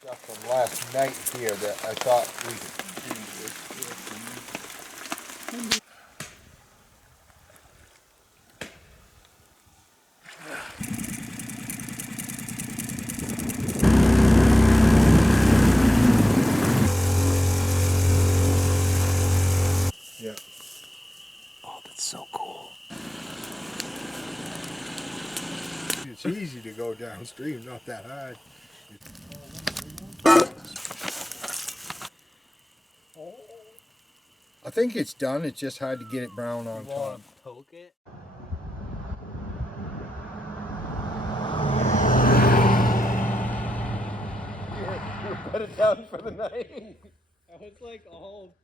Stuff from last night here that I thought we yeah. Oh, that's so cool. It's easy to go downstream, not that hard. I think it's done. It's just hard to get it brown on top. Poke it. Put it down for the night. I was like all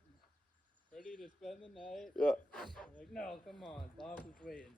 ready to spend the night. Yeah. I'm like, no, come on, Bob was waiting.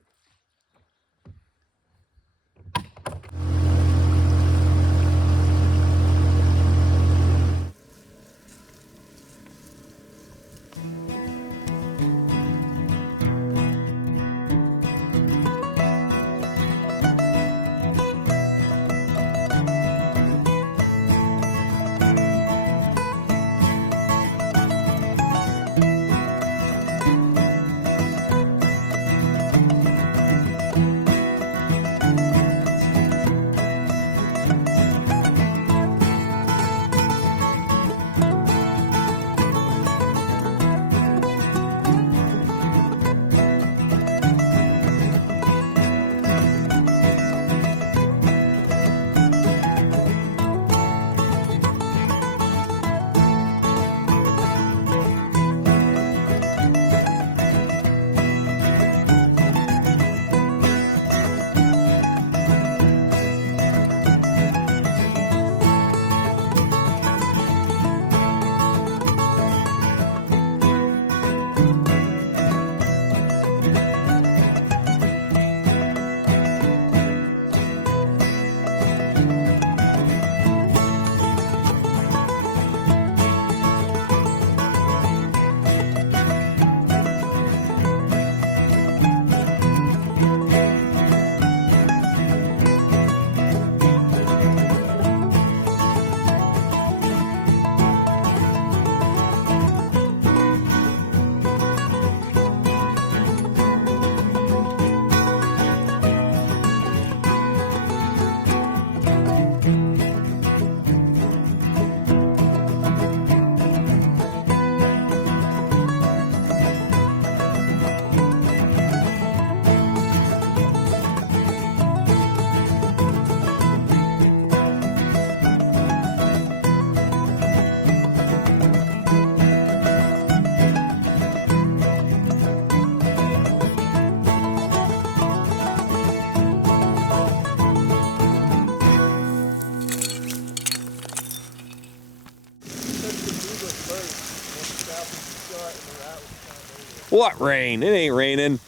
What rain? It ain't raining.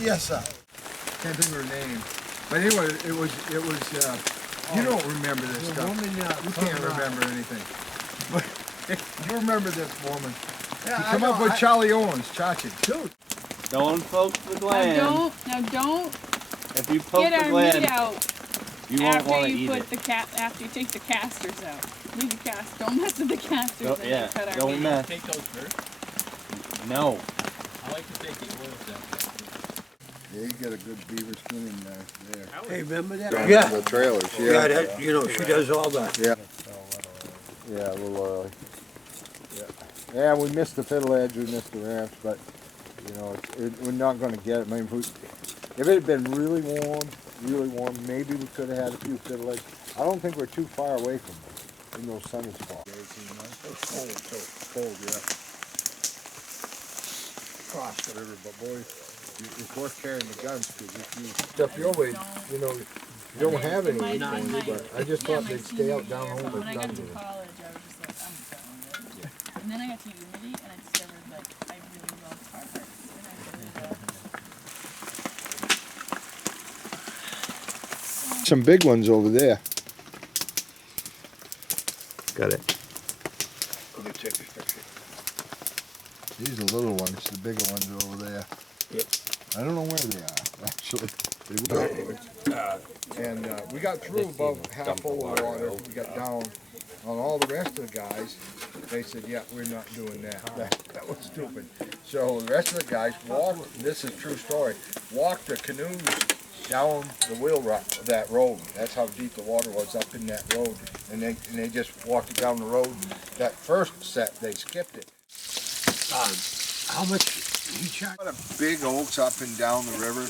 Yes, sir. Can't think of her name. But anyway, it was, you don't remember this stuff. You can't remember anything. But you remember this woman. Yeah, you come up with Charlie Owens, Chachi. Dude. Don't poke the gland. Now don't If you poke get the our gland, meat out you won't want after to you eat put it. after you take the casters out. Leave the cast. Don't mess with the casters. Don't, when yeah, you cut our don't meat. mess. Take those first. No. I like to take the oils out. Yeah, you got a good beaver skin in there. Hey, remember that? Yeah. The trailers, yeah. Yeah, that, you know, she does all that. Yeah. Yeah, a little early. Yeah. Yeah, we missed the fiddle edge, we missed the ramps, but, you know, we're not going to get it. I mean, if it had been really warm, maybe we could have had a few fiddle edges. I don't think we're too far away from them in those sunny spots. It's cold, yeah. Frost, whatever, but boy, it's worth carrying the guns because if you step your way, you know, you don't have any for you, but I just thought they'd stay out down home When I at got to Dunedin. college, I was just like, I'm done with it. And then I got to Unity, and I discovered like I really love Carhartts, and I really love. Some big ones over there. Got it. Let me take a picture. These are little ones, the bigger ones are over there. Yep. I don't know where they are, actually. And we got through about half full of water. We got down on all the rest of the guys. They said, yeah, we're not doing that. That was stupid. So the rest of the guys walked, this is a true story, walked the canoes down the that road. That's how deep the water was up in that road. And they just walked it down the road. That first set, they skipped it. How much he charged? A lot of big oaks up and down the river,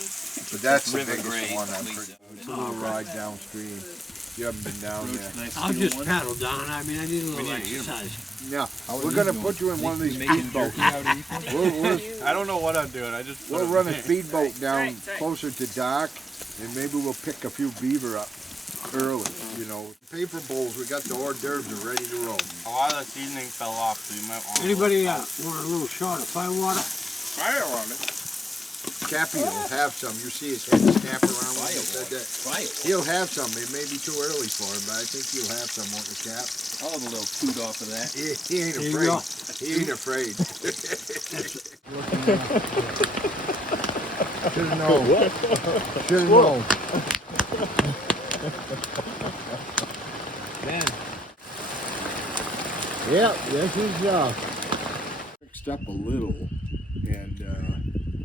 but that's the River biggest grade, one. It's a little ride downstream. You haven't been down there. I'll just paddle down. I mean, I need a little exercise. Yeah, we're gonna put you in one of these speedboats. I don't know what I'm doing. I just We'll run a speedboat down closer to dock, and maybe we'll pick a few beaver up early. You know, paper bowls. We got the hors d'oeuvres are ready to roll. A lot of the seasoning fell off, so you might want. Anybody want a little shot of fire water? Fire on it. Cappy will have some. You see his head snap around when he said that. He'll have some. It may be too early for him, but I think he'll have some, won't you, Cap? I'll have a little toot off of that. He ain't There you afraid. go. He ain't afraid. Should've known. Should've known. Yeah, this is fixed up a little, and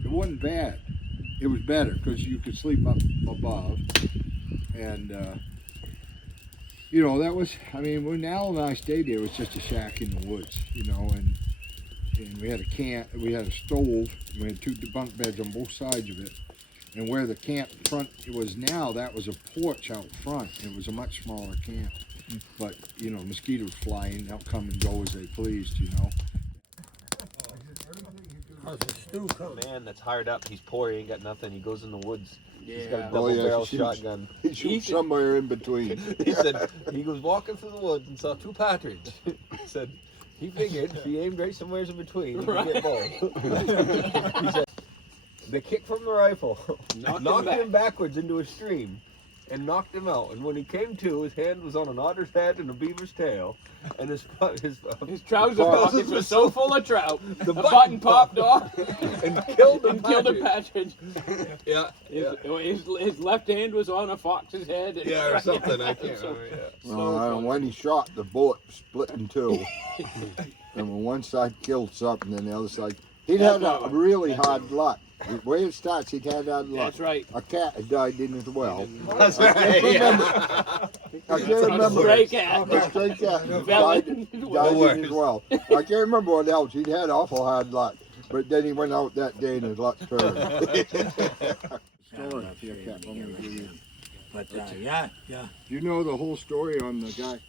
it wasn't bad. It was better because you could sleep up above, and you know, that was, I mean, when Al and I stayed there, it was just a shack in the woods, you know, and we had we had a stove, and we had two bunk beds on both sides of it, and where the camp front was now, that was a porch out front. It was a much smaller camp, but you know, mosquitoes flying, they'll come and go as they pleased, you know. How's the stew coming? Man that's hired up, he's poor, he ain't got nothing, he goes in the woods. He's got a Oh, double yeah, barrel he shoots. shotgun. He shoots somewhere in between. He said he was walking through the woods and saw two partridge. He said he figured if he aimed right somewhere in between, he could get both. He said the kick from the rifle knocked him backwards into a stream and knocked him out. And when he came to, his hand was on an otter's head and a beaver's tail, and his Trouser pockets were so full of trout. the The button popped off and killed him. and killed a partridge. Yeah, His left hand was on a fox's head. And yeah, or something. I can't So- remember. Yeah. And when he shot, the bullet split in two. And when one side killed something, then the other side. He'd had a really hard luck. The way it starts, he'd had hard luck. That's right. A cat had died in his well. That's I can't remember. I can't A remember. stray cat. A stray cat Fell died in his in his well. I can't remember what else. He'd had awful hard luck. But then he went out that day and his luck turned. Story. Here, Cap, I'm gonna give you. But yeah. Do you know the whole story on the guy?